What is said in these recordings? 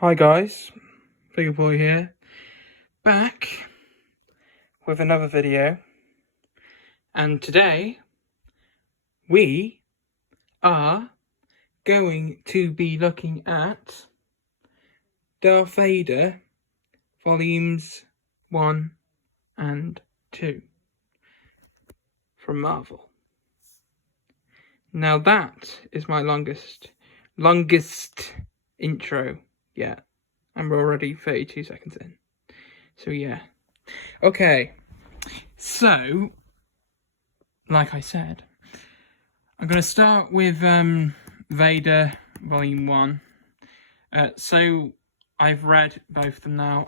Hi guys, Figure-Boi here, back with another video, and today we are going to be looking at Darth Vader volumes 1 and 2 from Marvel. Now that is my longest intro yet, and we're already 32 seconds in. So yeah. Okay. So, like I said, I'm going to start with Vader Volume 1. So, I've read both of them now.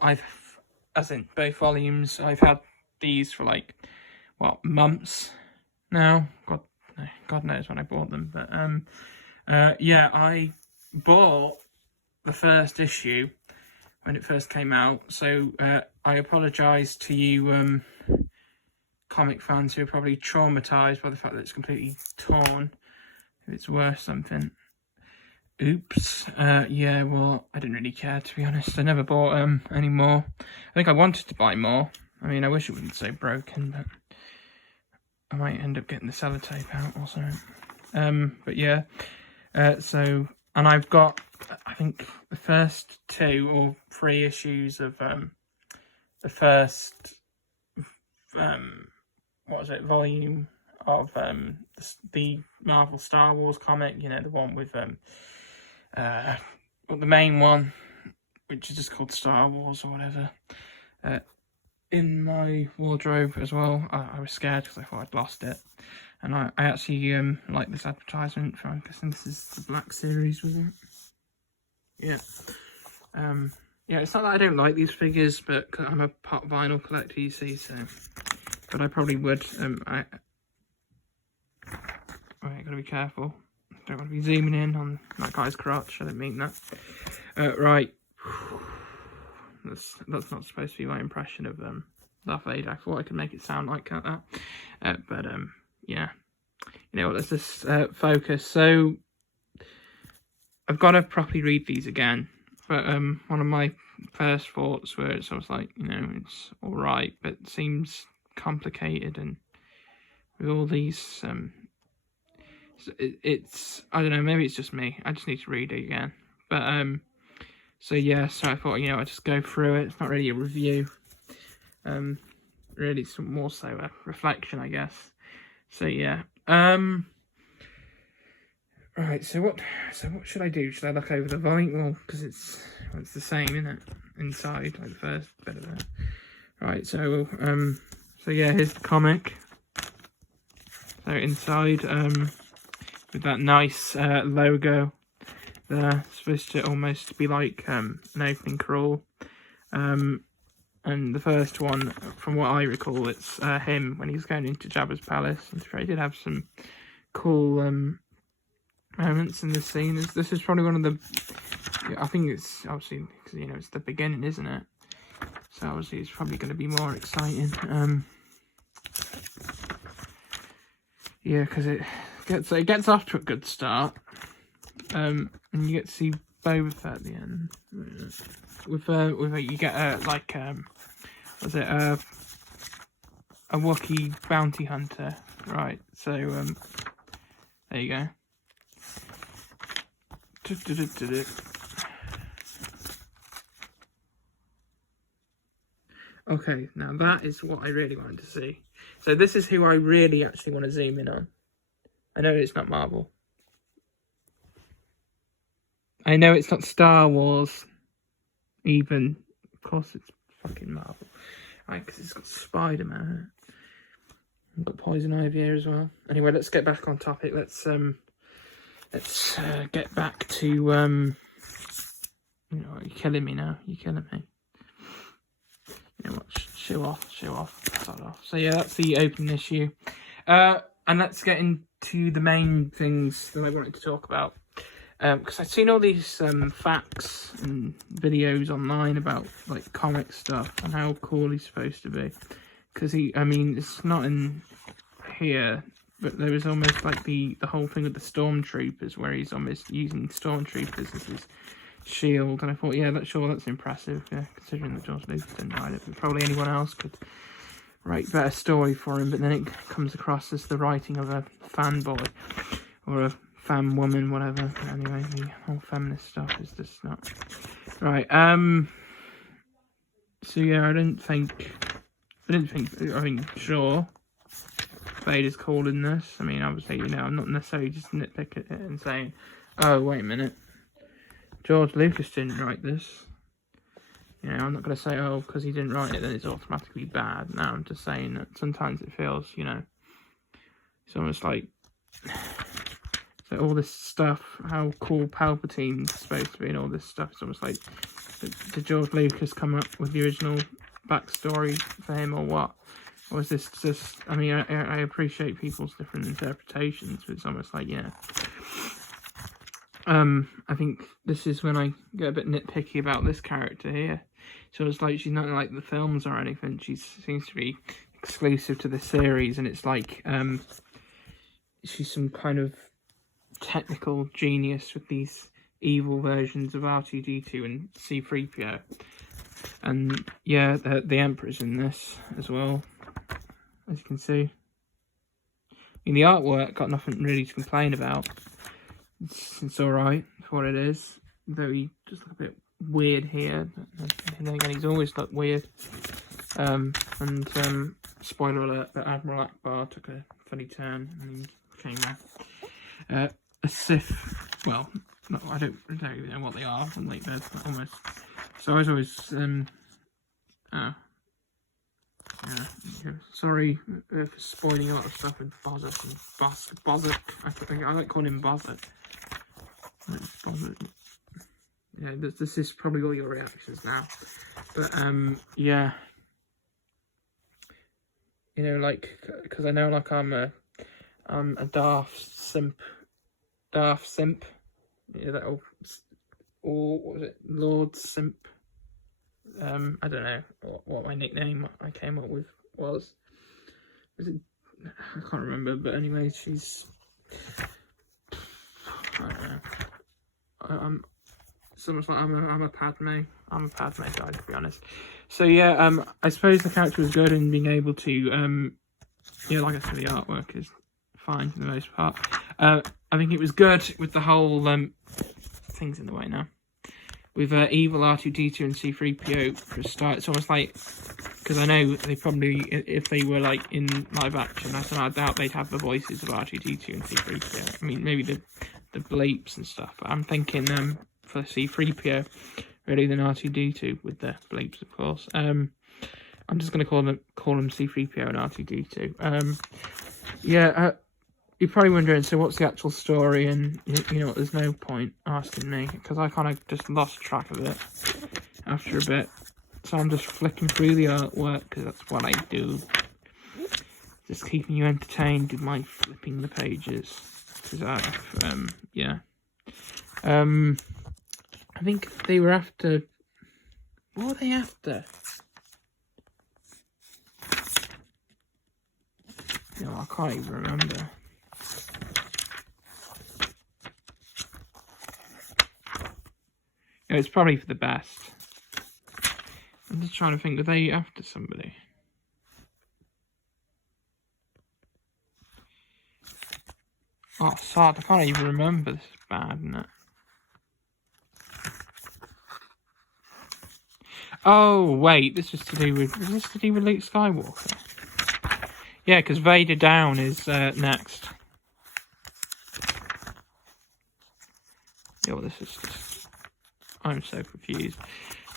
As in both volumes, I've had these for months now. God knows when I bought them. But yeah, I bought the first issue when it first came out, so I apologise to you comic fans who are probably traumatised by the fact that it's completely torn, if it's worth something. Oops. Yeah, well, I didn't really care, to be honest. I never bought any more. I think I wanted to buy more. I mean, I wish it wasn't so broken, but I might end up getting the sellotape out or something. But yeah, so, and I've got, I think, the first 2 or 3 issues of the first volume of the Marvel Star Wars comic, you know, the one with the main one, which is just called Star Wars or whatever, in my wardrobe as well. I was scared because I thought I'd lost it, and I actually like this advertisement for, I'm guessing this is the Black Series, was it? Yeah. Yeah, it's not that I don't like these figures, but I'm a pop vinyl collector, you see, so, but I probably would. I gotta be careful. Don't want to be zooming in on that guy's crotch. I didn't mean that. Right. That's not supposed to be my impression of Darth Vader. I thought I could make it sound like that. But yeah. You know what, let's just focus. So, I've got to properly read these again. But one of my first thoughts were, I was like, you know, it's alright, but it seems complicated, and with all these, it's, I don't know, maybe it's just me. I just need to read it again. But, so yeah, so I thought, you know, I'd just go through it. It's not really a review. Really some more so a reflection, I guess. So yeah. Right, so what should I do? Should I look over the volume? Well, because it's the same, isn't it? Inside, like the first bit of it. Right, so yeah, here's the comic. So inside, with that nice logo there, it's supposed to almost be like an opening crawl. And the first one, from what I recall, it's him when he's going into Jabba's palace. And he did have some cool moments in this scene. This is probably one of the, I think it's obviously, because, you know, it's the beginning, isn't it? So obviously it's probably going to be more exciting. Yeah, because it gets off to a good start. And you get to see Boba Fett at the end. With you get a Wookiee bounty hunter, right? So there you go. Okay, now that is what I really wanted to see. So this is who I really actually want to zoom in on. I know it's not Marvel. I know it's not Star Wars, even. Of course it's fucking Marvel. Right, because it's got Spider-Man. I've got Poison Ivy here as well. Anyway, let's get back on topic. Let's get back to, you know, you're killing me now. You're killing me. You know what, show off. Start off. So yeah, that's the opening issue. And let's get into the main things that I wanted to talk about. Because I've seen all these facts and videos online about like comic stuff and how cool he's supposed to be. Because I mean, it's not in here, but there was almost like the whole thing with the stormtroopers, where he's almost using stormtroopers as his shield, and I thought, yeah, that's impressive, yeah, considering that George Lucas didn't write it, but probably anyone else could write better story for him, but then it comes across as the writing of a fanboy, or a femme woman, whatever. Anyway, the whole feminist stuff is just not... Right, so yeah, I mean, sure, Vader's cool in this. I mean, obviously, you know, I'm not necessarily just nitpicking it and saying, oh, wait a minute, George Lucas didn't write this. You know, I'm not going to say, oh, because he didn't write it, then it's automatically bad. No, I'm just saying that sometimes it feels, you know, it's almost like, so all this stuff, how cool Palpatine's supposed to be and all this stuff, it's almost like, did George Lucas come up with the original backstory for him or what? Or is this just, I mean, I appreciate people's different interpretations, but it's almost like, yeah. I think this is when I get a bit nitpicky about this character here. So it's like she's not in like the films or anything. She seems to be exclusive to the series, and it's like she's some kind of technical genius with these evil versions of R2-D2 and C-3PO. And yeah, the Emperor's in this as well, as you can see. I mean, the artwork got nothing really to complain about. It's alright for what it is, though he just look a bit weird here. And then again, he's always looked weird. Spoiler alert, but Admiral Akbar took a funny turn and he became a Sith. Well, no, I don't even know what they are. I'm like, they're almost. So I was always yeah. Sorry for spoiling a lot of stuff with Bozak and Bozak. I like calling him Bozak. Yeah, this is probably all your reactions now. But yeah, you know, like, because I know, like, I'm a Darth simp. Yeah, that or what was it, Lord Simp? I don't know what my nickname I came up with was. Was it? I can't remember. But anyway, she's. I don't know. It's almost like I'm a Padme. I'm a Padme guy, to be honest. So yeah, I suppose the character was good in being able to yeah, like I said, the artwork is fine for the most part. I think it was good with the whole things in the way now. With evil R2-D2 and C-3PO for a start, it's almost like, because I know they probably, if they were like in live action, I doubt they'd have the voices of R2-D2 and C-3PO. I mean, maybe the bleeps and stuff, but I'm thinking for C-3PO really than R2-D2 with the bleeps, of course. I'm just going to call them C-3PO and R2-D2. Yeah, you're probably wondering, so what's the actual story? And you know what, there's no point asking me, because I kind of just lost track of it after a bit. So I'm just flicking through the artwork, because that's what I do. Just keeping you entertained with my flipping the pages. Because I've, yeah. I think they were after... What were they after? No, I can't even remember. It's probably for the best. I'm just trying to think, were they after somebody? Oh, sad, I can't even remember. This is bad, isn't it? Oh, wait, this was this to do with Luke Skywalker? Yeah, because Vader Down is next. Yeah, well, this is just... I'm so confused.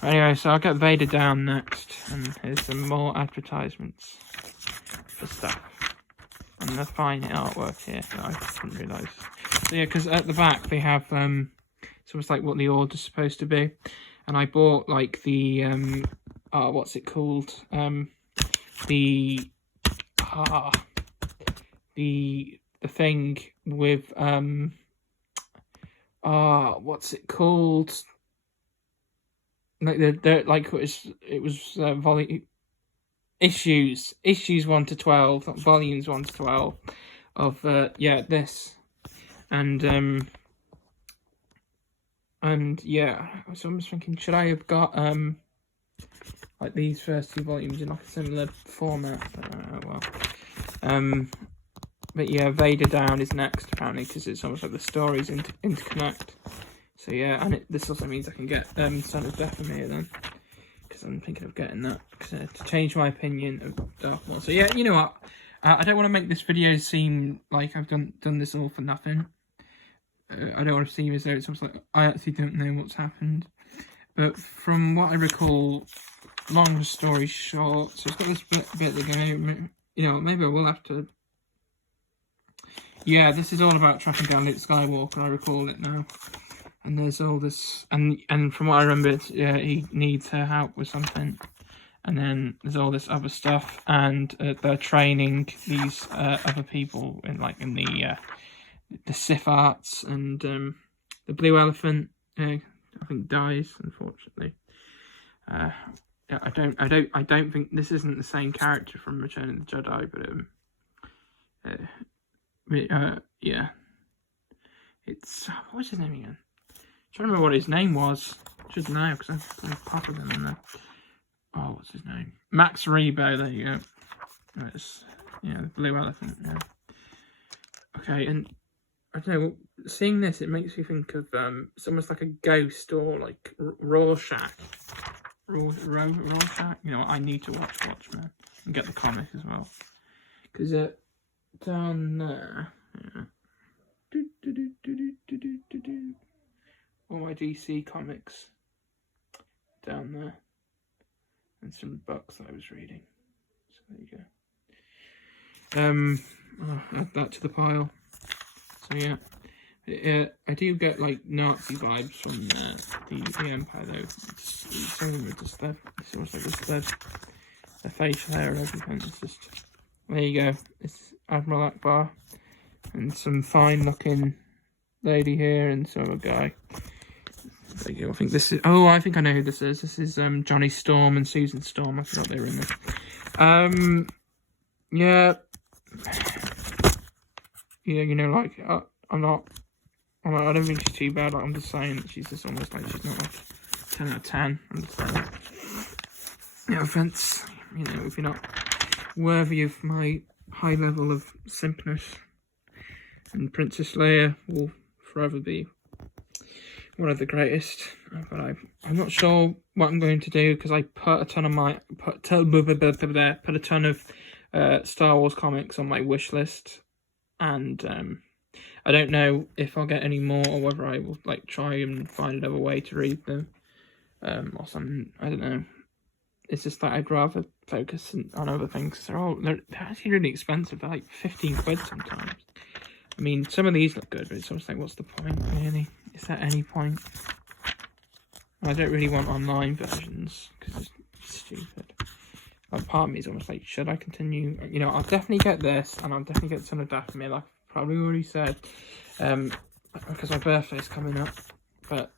Anyway, so I'll get Vader Down next, and here's some more advertisements for stuff. And the fine artwork here that I didn't realise. So yeah, because at the back they have it's almost like what the order's supposed to be. And I bought like the what's it called? The thing with what's it called? Like the like it was volume issues 1 to 12, not volumes 1 to 12 of yeah, this. And And yeah, I was almost thinking, should I have got like these first 2 volumes in like a similar format? But, well, but yeah, Vader Down is next apparently, because it's almost like the stories interconnect. So yeah, and this also means I can get Son of Dathomir then, because I'm thinking of getting that to change my opinion of Darth Maul. So yeah, you know what? I don't want to make this video seem like I've done this all for nothing. I don't want to seem as though it's almost like I actually don't know what's happened. But from what I recall, long story short, so it's got this bit that going, you know, maybe I will have to. Yeah, this is all about tracking down Luke Skywalker. I recall it now. And there's all this, and from what I remember, yeah, he needs her help with something. And then there's all this other stuff, and they're training these other people in the Sith arts, and the Blue Elephant, I think, dies, unfortunately. I don't think this isn't the same character from Return of the Jedi, but yeah, it's what's his name again? I'm trying to remember what his name was. Should know because I've copied him in there. Oh, what's his name? Max Rebo. There you go. It's the Blue Elephant. Yeah. Okay, and I don't know. Seeing this, it makes me think of it's almost like a ghost or like Rorschach. Rorschach. You know, I need to watch Watchmen and get the comic as well, because down there. Yeah. All my DC comics down there, and some books that I was reading. So there you go. I'll add that to the pile. So yeah, I do get like Nazi vibes from the Empire though. It's same with it's almost like the facial hair and everything. It's just there you go. It's Admiral Akbar and some fine looking lady here and some other guy. There you go. I think this is. Oh, I think I know who this is. This is Johnny Storm and Susan Storm. I forgot they were in there. Yeah. Yeah, you know, like I don't think she's too bad. Like, I'm just saying that she's just almost like she's not like 10 out of 10. I'm just saying. No offense, you know, if you're not worthy of my high level of simpness, and Princess Leia will forever be one of the greatest. But I'm not sure what I'm going to do, because I put a ton of Star Wars comics on my wish list, and I don't know if I'll get any more or whether I will like try and find another way to read them, or something. I don't know. It's just that I'd rather focus on other things. They're actually really expensive. They're like 15 quid sometimes. I mean, some of these look good, but it's almost like, what's the point, really? Is there any point? I don't really want online versions, because it's stupid. Like, part of me is almost like, should I continue? You know, I'll definitely get this, and I'll definitely get Son of Dathomir, like I've probably already said, because my birthday's coming up, but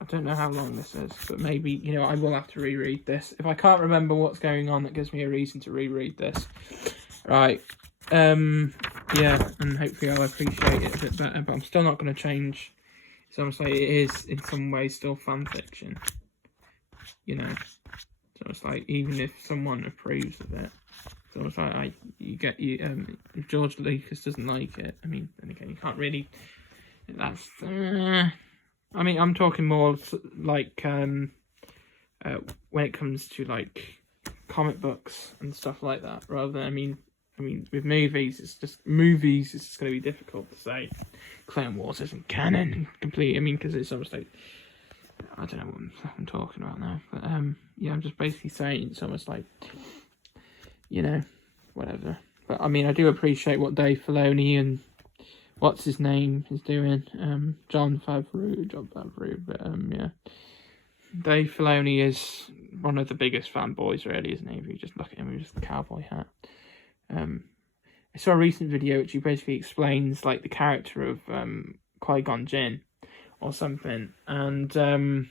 I don't know how long this is, but maybe, you know, I will have to reread this. If I can't remember what's going on, that gives me a reason to reread this. Right. Yeah, and hopefully I'll appreciate it a bit better, but I'm still not going to change. It's almost like it is, in some ways, still fan fiction. You know? So it's like, even if someone approves of it, it's almost like if George Lucas doesn't like it, I mean, then again, you can't really, that's, I mean, I'm talking more like, when it comes to, like, comic books and stuff like that, rather than, I mean, with movies, it's just going to be difficult to say Clone Wars isn't canon completely. I mean, because it's almost like, I don't know what I'm talking about now, but yeah, I'm just basically saying it's almost like, you know, whatever. But I mean, I do appreciate what Dave Filoni and what's his name is doing, Jon Favreau, but yeah, Dave Filoni is one of the biggest fanboys, really, isn't he? If you just look at him with just the cowboy hat. I saw a recent video which he basically explains like the character of Qui-Gon Jinn or something, and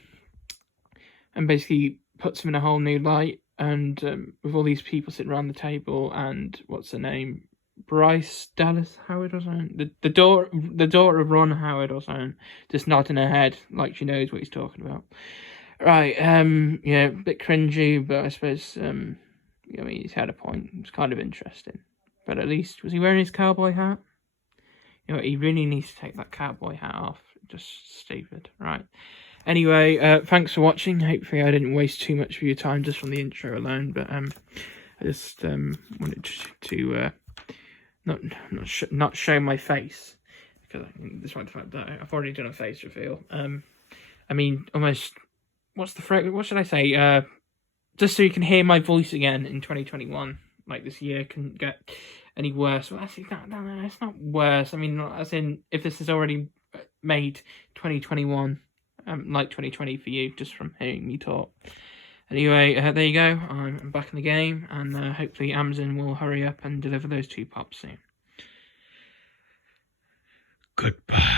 basically puts him in a whole new light, and with all these people sitting around the table, and what's her name, Bryce Dallas Howard or something. The daughter of Ron Howard or something, just nodding her head like she knows what he's talking about. Right, yeah, a bit cringy, but I suppose, I mean, he's had a point. It's kind of interesting. But at least, was he wearing his cowboy hat? You know, he really needs to take that cowboy hat off. Just stupid, right? Anyway, thanks for watching. Hopefully I didn't waste too much of your time just from the intro alone, but I just wanted to not show my face, because despite the fact that I've already done a face reveal. I mean, almost, what's the phrase? What should I say? Just so you can hear my voice again in 2021. Like, this year can get any worse. Well, actually, no, it's not worse. I mean, as in, if this is already made 2021, like 2020 for you, just from hearing me talk. Anyway, there you go. I'm back in the game, and hopefully Amazon will hurry up and deliver those 2 pops soon. Goodbye.